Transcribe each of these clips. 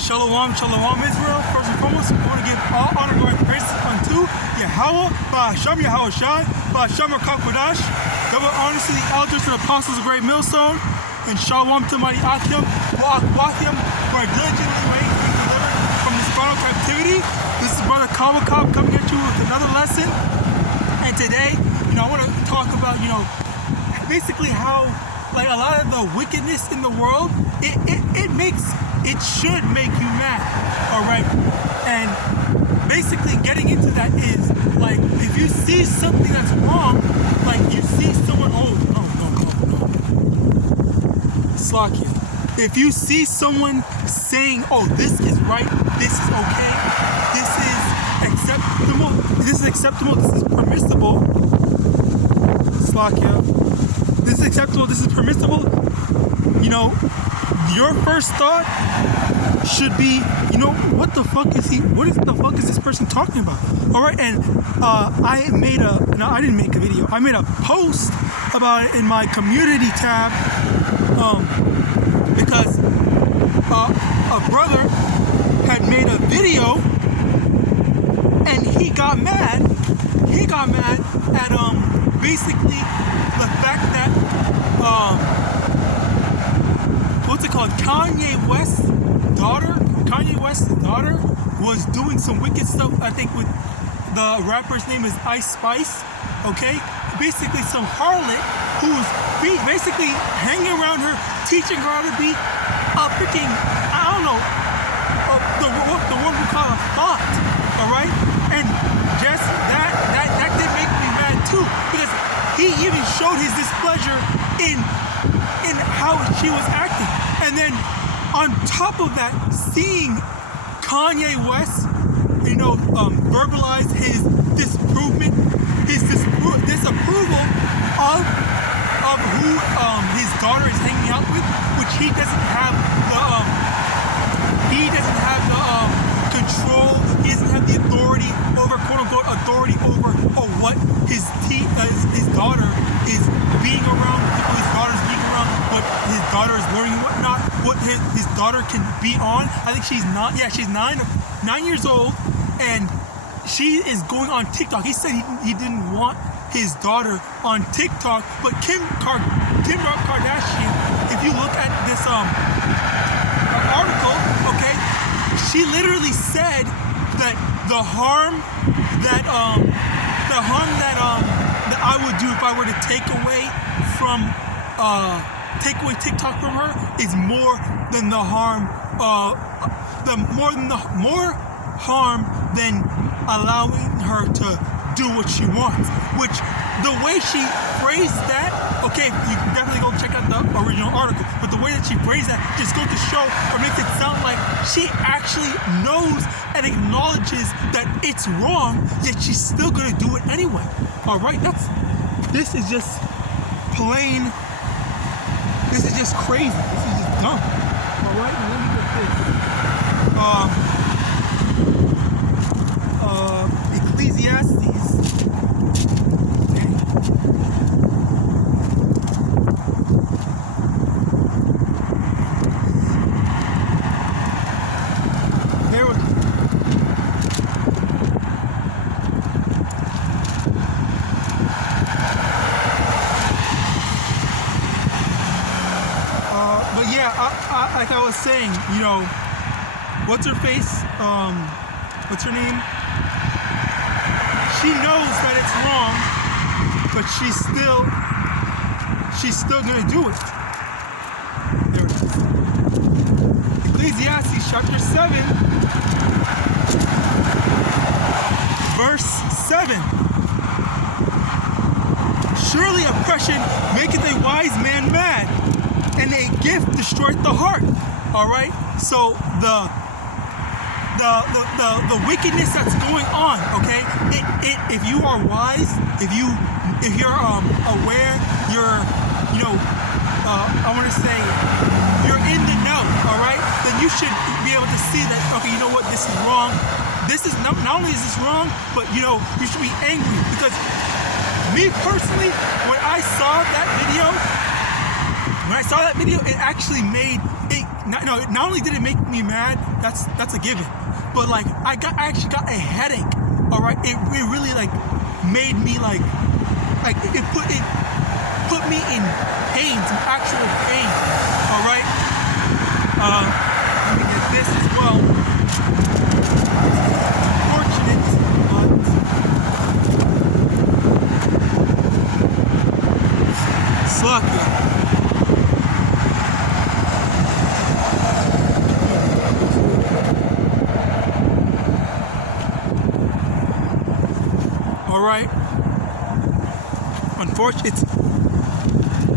Shalom, shalom, Israel. First and foremost, we want to give all honor, glory, and praise unto Yahawah, Ba'asham YAHAWASHI, Ba'asham Rakakadash. Double honors to the elders and apostles of Great Millstone, and shalom to mighty HAITIANS, who are diligently waiting to be delivered from this final captivity. This is Brother Kaba coming at you with another lesson. And today, I want to talk about, basically how, like, a lot of the wickedness in the world, it should make you mad, all right? And basically getting into that is, like, if you see something that's wrong, like you see someone, no. Slakia. If you see someone saying, oh, this is right, this is okay, this is acceptable, this is permissible, Slakia, this is acceptable, this is permissible, your first thought should be, what the fuck is this person talking about? All right, and I didn't make a video. I made a post about it in my community tab, because a brother had made a video, and he got mad at basically the fact that what's it called? Kanye West's daughter was doing some wicked stuff, I think, with the rapper's name is Ice Spice, okay? Basically some harlot who's basically hanging around her, teaching her how to be a freaking, I don't know, the one we call a thought, all right? And just that did make me mad too, because he even showed his displeasure in how she was acting. And then on top of that, seeing Kanye West, verbalize his disapproval of who his daughter is hanging out with, which he doesn't have the control, he doesn't have the authority over, quote unquote, authority over what his daughter is being around, people his daughter's being around, what his daughter is learning, whatnot, what his daughter can be on. I think she's 9 years old, and she is going on TikTok. He said he didn't want his daughter on TikTok, but Kim Kardashian, if you look at this article, okay, she literally said that the harm that I would do if I were to take away TikTok from her is more harm than allowing her to do what she wants. Which, the way she phrased that, okay, you can definitely go check out the original article, but the way that she phrased that just goes to show, or makes it sound like she actually knows and acknowledges that it's wrong, yet she's still gonna do it anyway. All right, this is just plain. This is just crazy. This is just dumb. All right, and let me get this. Ecclesiastes. Okay. There we go. But yeah, like I was saying, what's her face? What's her name? She knows that it's wrong, but she's still gonna do it. There it is. Ecclesiastes chapter 7, verse 7. Surely oppression maketh a wise man mad, and a gift destroyeth the heart. All right. So the wickedness that's going on, okay? If you are wise, if you're aware, you're I want to say you're in the know, all right? Then you should be able to see that, okay, you know what, this is wrong. This is not only is this wrong, but you should be angry, because me personally, when I saw that video, when I saw that video, it actually made it. Not only did it make me mad, that's a given, but like I actually got a headache. All right, it really like made me like it put me in pain, some actual pain. All right. Let me get this as well. Unfortunate, but sucky. All right. Unfortunate.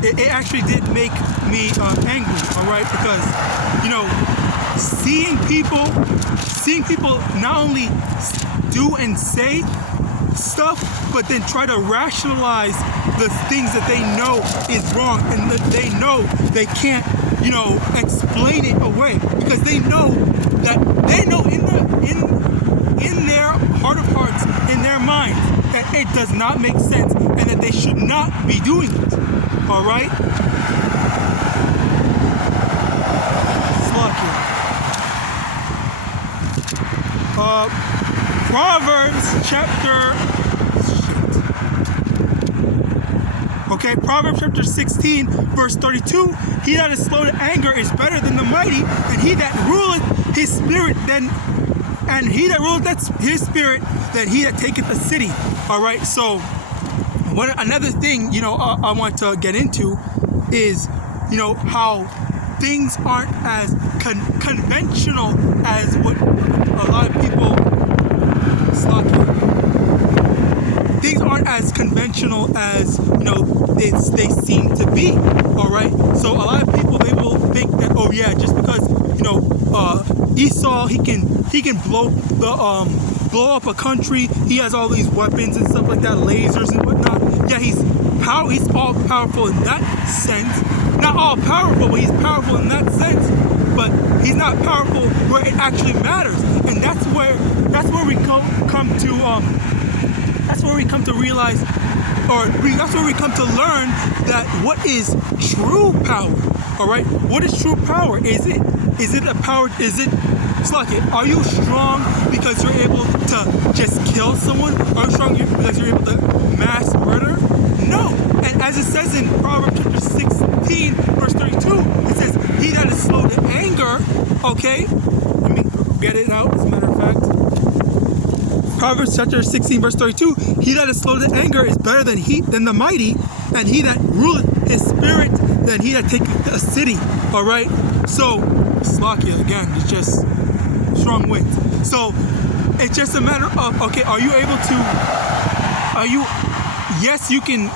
It actually did make me angry. All right, because seeing people not only do and say stuff, but then try to rationalize the things that they know is wrong and that they know they can't, explain it away, because they know in their heart of hearts, in their minds, that it does not make sense and that they should not be doing it. All right. Proverbs chapter 16, verse 32. He that is slow to anger is better than the mighty, and he that ruleth his spirit then he that taketh a city. All right. So another thing I want to get into is how things aren't as conventional as what a lot of people things aren't as conventional as they seem to be. All right. So a lot of people, they will think that, oh yeah, just because Esau, he can blow up a country, he has all these weapons and stuff like that, lasers and whatnot. Yeah, he's all powerful in that sense. Not all powerful, but he's powerful in that sense. But he's not powerful where it actually matters, and that's where we come to realize, or that's where we come to learn that what is true power. All right, what is true power? Is it a power? Are you strong because you're able to just kill someone? Are you strong because you're able to mass murder? No. And as it says in Proverbs chapter 16, verse 32, it says, he that is slow to anger, okay? Let me get it out, as a matter of fact. Proverbs chapter 16, verse 32, he that is slow to anger is better than the mighty, and he that ruleth his spirit than he that taketh a city. All right? So, Slakia, again, it's just strong winds. So, it's just a matter of, okay, yes, you can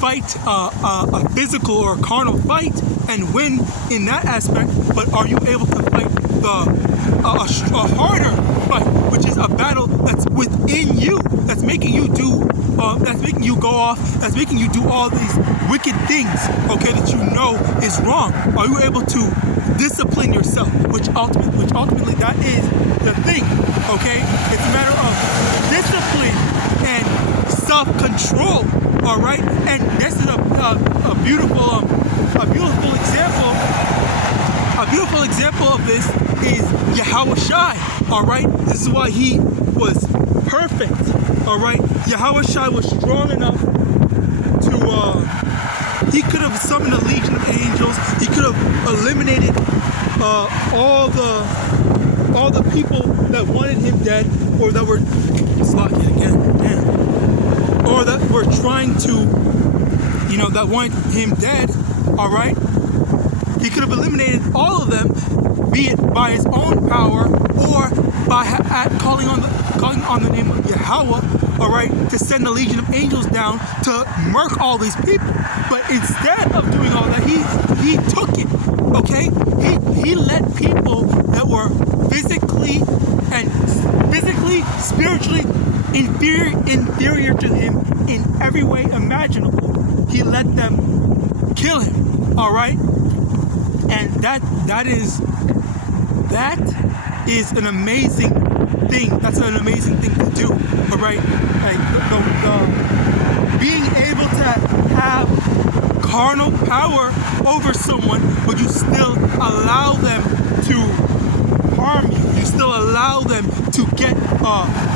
fight a physical or a carnal fight and win in that aspect, but are you able to fight a harder fight, which is a battle that's within you, that's making you go off, that's making you do all these wicked things, okay, that you know is wrong? Are you able to discipline yourself, which ultimately that is the thing, okay? It's a matter of discipline and self-control. All right, and this is a beautiful example. A beautiful example of this is YAHAWASHI. All right, this is why he was perfect. All right, YAHAWASHI was strong enough to. He could have summoned a legion of angels. He could have eliminated all the people that wanted him dead, or that were or that were trying to, that wanted him dead. All right, he could have eliminated all of them, be it by his own power or by calling on the name of Yahweh. All right, to send a legion of angels down to murk all these people. But instead of doing all that, he took it. Okay, he let people that were spiritually inferior to him in every way imaginable. He let them kill him. All right, and that is an amazing thing. That's an amazing thing to do. All right, like being able to have carnal power over someone, but you still allow them to harm you. You still allow them to get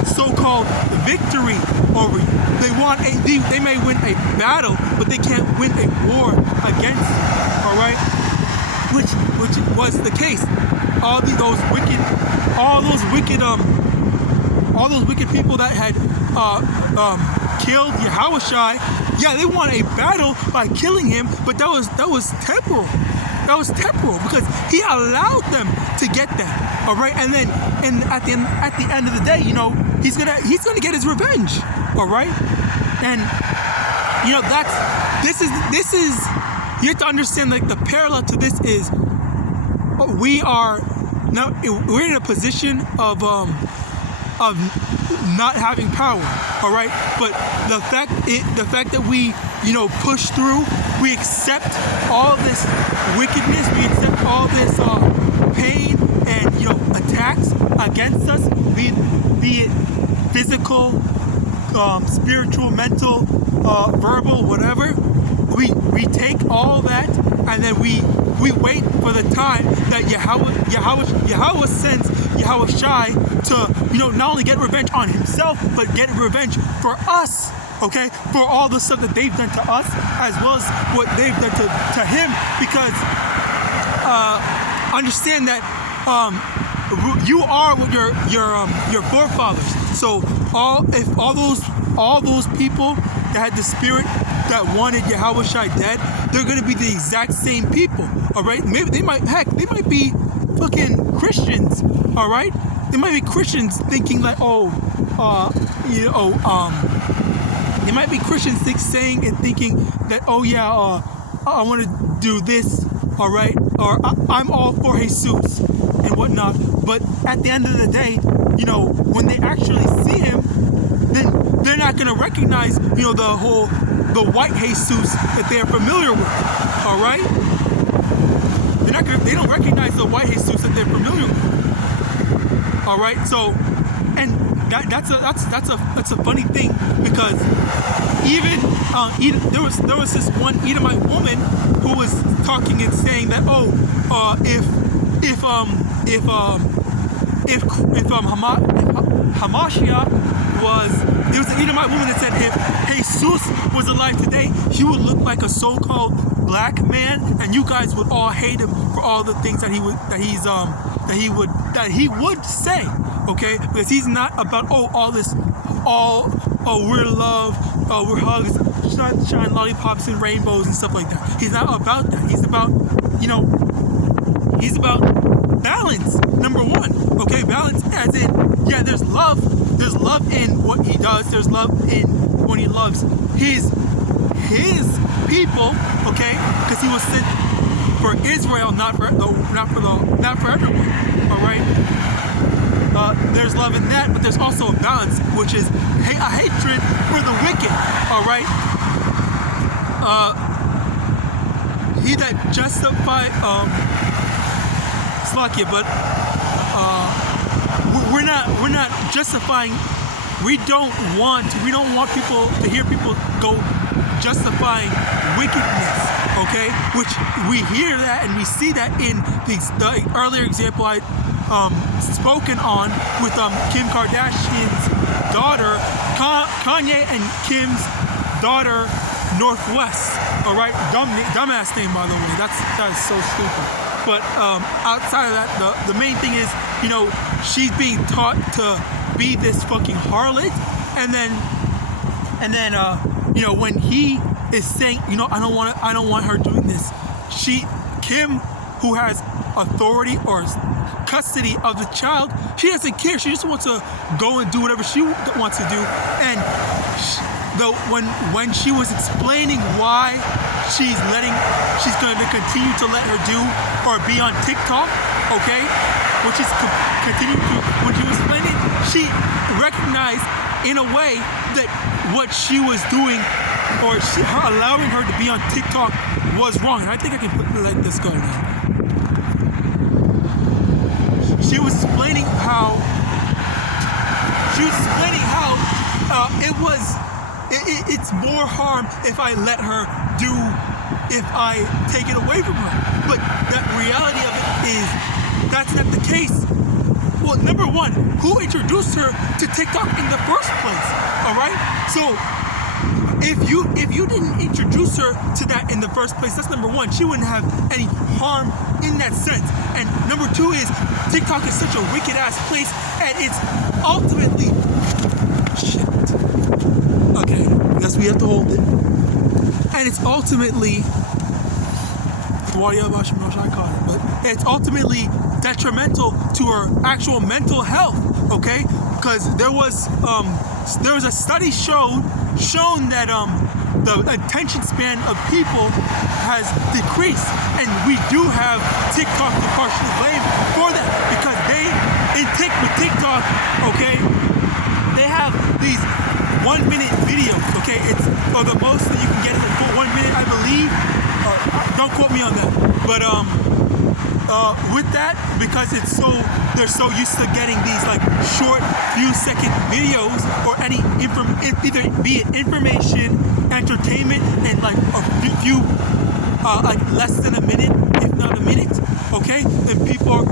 so-called victory over you. They may win a battle, but they can't win a war against you. All right, which was the case. All those wicked people that had killed YAHAWASHI, yeah, they won a battle by killing him, but that was temporal. That was temporal because he allowed them to get that. All right, and at the end of the day, you know, he's gonna get his revenge. All right, and you know this is you have to understand, like, the parallel to this is we're in a position of not having power. All right, but the fact that we, you know, push through, we accept all this wickedness, we accept all this pain and, you know, attacks against us, be it physical, spiritual, mental, verbal, whatever. We take all that, and then we wait for the time that Yahweh sends YAHAWASHI to, you know, not only get revenge on himself, but get revenge for us, okay, for all the stuff that they've done to us, as well as what they've done to him. Because understand that you are what your forefathers. So if all those people that had the spirit that wanted YAHAWASHI dead, they're gonna be the exact same people. All right, maybe they might be fucking Christians. All right, they might be Christians thinking like, they might be Christians saying and thinking that, oh yeah, I want to do this. All right, or I'm all for Jesus and whatnot. But at the end of the day, you know, when they actually see him, then they're not gonna recognize, you know, the white Jesus that they're familiar with. All right, they don't recognize the white Jesus that they're familiar with. All right, so, and that's a funny thing, because even there was this one Edomite woman who was talking and saying that, if Hamashiach there was an Edomite woman that said if Jesus was alive today, he would look like a so-called black man, and you guys would all hate him for all the things that he would say, okay? Because he's not about we're love, we're hugs, shine lollipops and rainbows and stuff like that. He's not about that. He's about, you know, he's about balance. Number one, okay, balance as in, yeah, there's love in what he does. There's love in when he loves his people, okay, because he was sent for Israel, not for everyone. All right. There's love in that, but there's also a balance, which is a hatred for the wicked. All right. He that justified Slakia, but we're not justifying. We don't want people to hear people go justifying wickedness, okay? Which we hear that and we see that in the earlier example I spoken on with Kim Kardashian's daughter, Kanye and Kim's daughter, Northwest. All right, dumbass name, by the way. That is so stupid. But outside of that, the main thing is, you know, she's being taught to be this fucking harlot, and then you know, when he is saying, you know, I don't want her doing this, Kim, who has authority or custody of the child, she doesn't care. She just wants to go and do whatever she wants to do. And when she was explaining why she's going to continue to let her do or be on TikTok, okay, which is when she was explaining, she recognized in a way that what she was doing or allowing her to be on TikTok was wrong. And I think I can let this go now. She was explaining how it's more harm if I let her do if I take it away from her. But the reality of it is that's not the case. Well, number one, who introduced her to TikTok in the first place? All right. So if you didn't introduce her to that in the first place, that's number one. She wouldn't have any harm in that sense. And number two is TikTok is such a wicked ass place, and it's ultimately shit. Okay, I guess we have to hold it. And it's ultimately but it's ultimately detrimental to her actual mental health. Okay, because there was a study shown that the attention span of people has decreased, and we do have TikTok to partially blame for that, because with TikTok, okay, they have these 1 minute videos. Okay, or the most that you can get is like 1 minute, I believe. Don't quote me on that, but with that, because they're so used to getting these like short few second videos, or any either be it information, entertainment, and like a few like less than a minute, if not a minute. Okay, then people are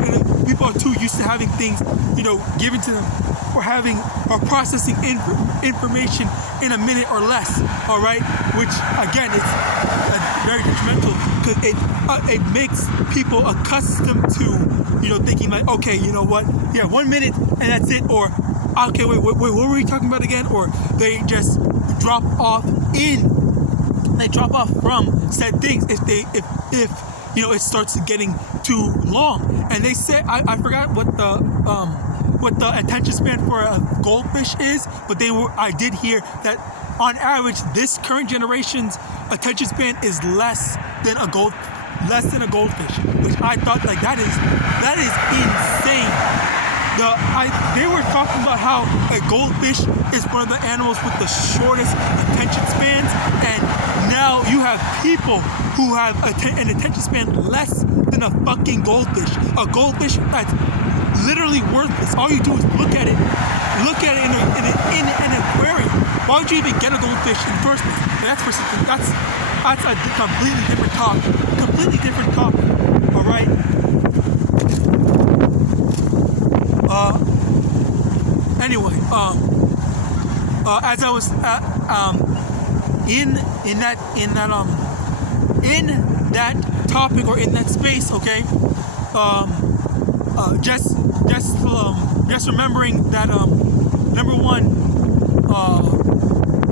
too used to having things, given to them, or processing information in a minute or less. All right, which again, it's very detrimental, because it makes people accustomed to thinking like, okay, you know what, yeah, 1 minute and that's it, or okay, wait, what were we talking about again? Or they just drop off from said things if it starts getting too long. And they say, I forgot what the attention span for a goldfish is, but I did hear that on average this current generation's attention span is less than a goldfish, which I thought, like, that is insane. They were talking about how a goldfish is one of the animals with the shortest attention spans, and now you have people who have an attention span less than a fucking goldfish. A goldfish that's literally worthless. All you do is look at it in an aquarium. Why would you even get a goldfish in the first place? That's a completely different topic. All right. Anyway, as I was in that topic, or in that space, okay, just remembering that number one,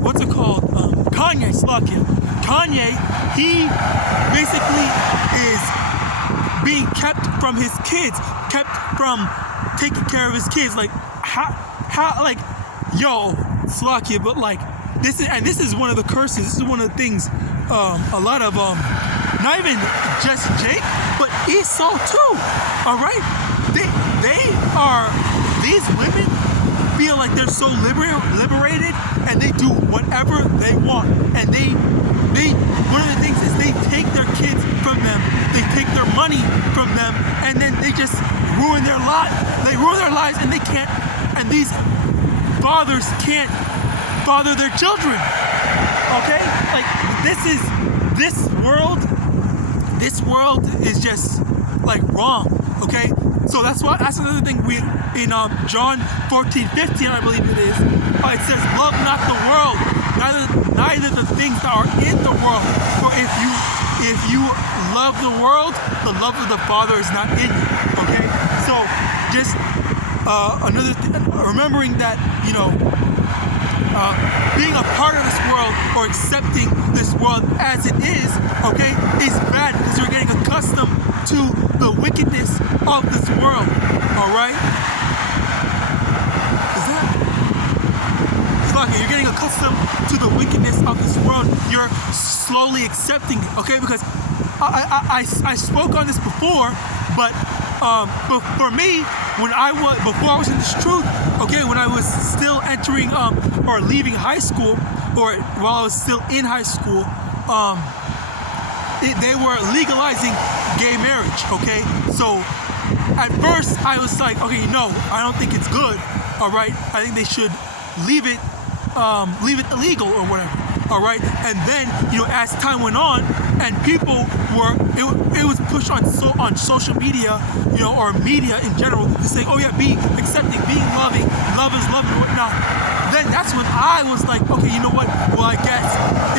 what's it called? Kanye, he basically is being kept from his kids, kept from taking care of his kids. Like, how, like, yo, Slakia, but like, this is one of the curses. This is one of the things, a lot of, not even just Jake, but Esau too. All right, these women feel like they're so liberated, and they do whatever they want. And one of the things is they take their kids from them, they take their money from them, and then they just ruin their lives. They ruin their lives, and they can't. And these fathers can't father their children. Okay, like, this world is just like wrong. Okay, so that's another thing we in John 14:15, I believe it is. It says, "Love not the world, neither the things that are in the world. For if you love the world, the love of the Father is not in you." Okay, so just another remembering that, being a part of this world, or accepting this world as it is, okay, is bad, because you're getting accustomed to the wickedness of this world. All right, you're getting accustomed to the wickedness of this world. You're slowly accepting it, okay? Because I spoke on this before, but for me, before I was in this truth, okay, when I was still entering or leaving high school, or while I was still in high school, they were legalizing gay marriage, okay? So at first I was like, okay, no, I don't think it's good. All right, I think they should leave it illegal or whatever. all right? And then, as time went on, and people were, it was pushed on social media, or media in general, to say, oh yeah, be accepting, being loving, love is love and whatnot. Then that's when I was like, okay, you know what? Well, I guess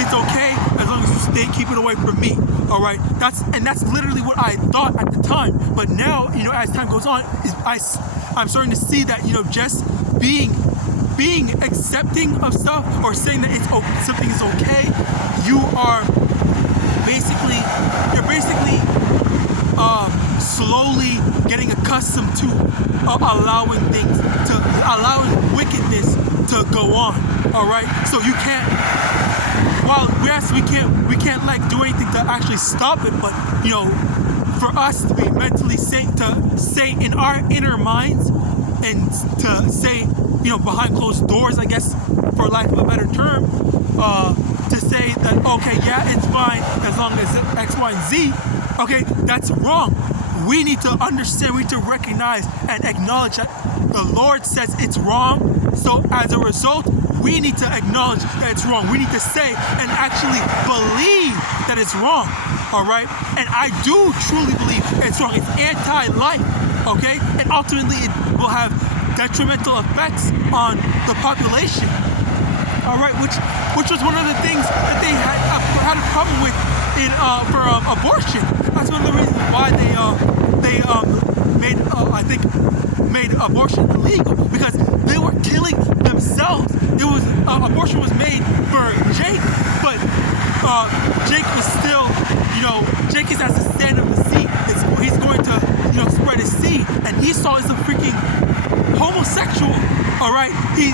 it's okay as long as you keep it away from me, all right? That's literally what I thought at the time. But now, as time goes on, I'm starting to see that, just being accepting of stuff or saying that something is okay, you're basically slowly getting accustomed to allowing wickedness to go on. All right, so you can't. Well, yes, we can't like do anything to actually stop it, but for us to be mentally safe, to say in our inner minds, and to say behind closed doors, I guess, for lack of a better term, to say that okay, yeah, it's fine as long as X, Y, and Z. Okay, that's wrong. We need to understand, we need to recognize and acknowledge that the Lord says it's wrong. So as a result, we need to acknowledge that it's wrong. We need to say and actually believe that it's wrong. All right? And I do truly believe it's wrong. It's anti-life. Okay? And ultimately, it will have detrimental effects on the population. All right? Which was one of the things that they had a problem with for abortion. That's one of the reasons why they made abortion illegal, because they were killing themselves. Abortion was made for Jake, but Jake was still, Jake is as the sand of the sea. He's going to, spread his seed, and Esau is a freaking homosexual. All right, he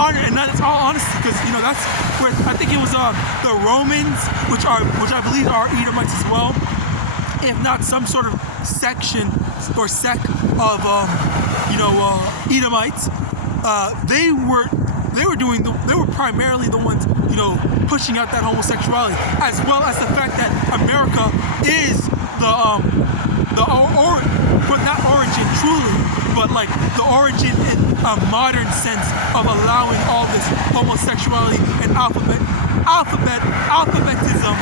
and that's all honesty, because that's where I think it was the Romans, which I believe are Edomites as well, if not some sort of section or sect of Edomites. They were primarily the ones pushing out that homosexuality, as well as the fact that America is not origin truly, but like the origin in a modern sense of allowing all this homosexuality and alphabetism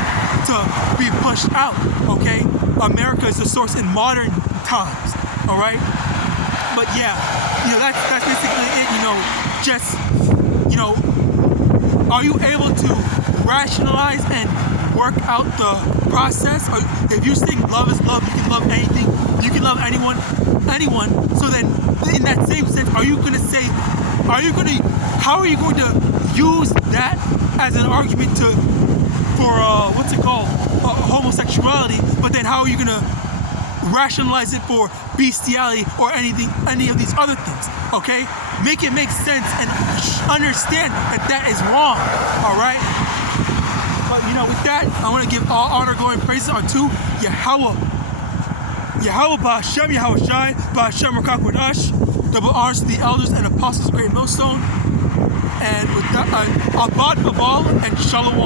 to be pushed out. Okay, America is the source in modern times. All right, but yeah, that's basically it. Are you able to rationalize and work out the process? Or if you think love is love, you can love anything, you can love anyone. So then, in that same sense, how are you going to use that as an argument for homosexuality? But then how are you going to rationalize it for bestiality or any of these other things? Okay, make it make sense and understand that is wrong. All right. But with that, I want to give all honor, glory, and praises unto Yahawah. Yahawah Ba'Hashem, YAHAWASHI, Ba'Hashem Rakakwadah. Double honors to the elders and apostles of Great Millstone. And with that, Abad, Babal, and Shalom.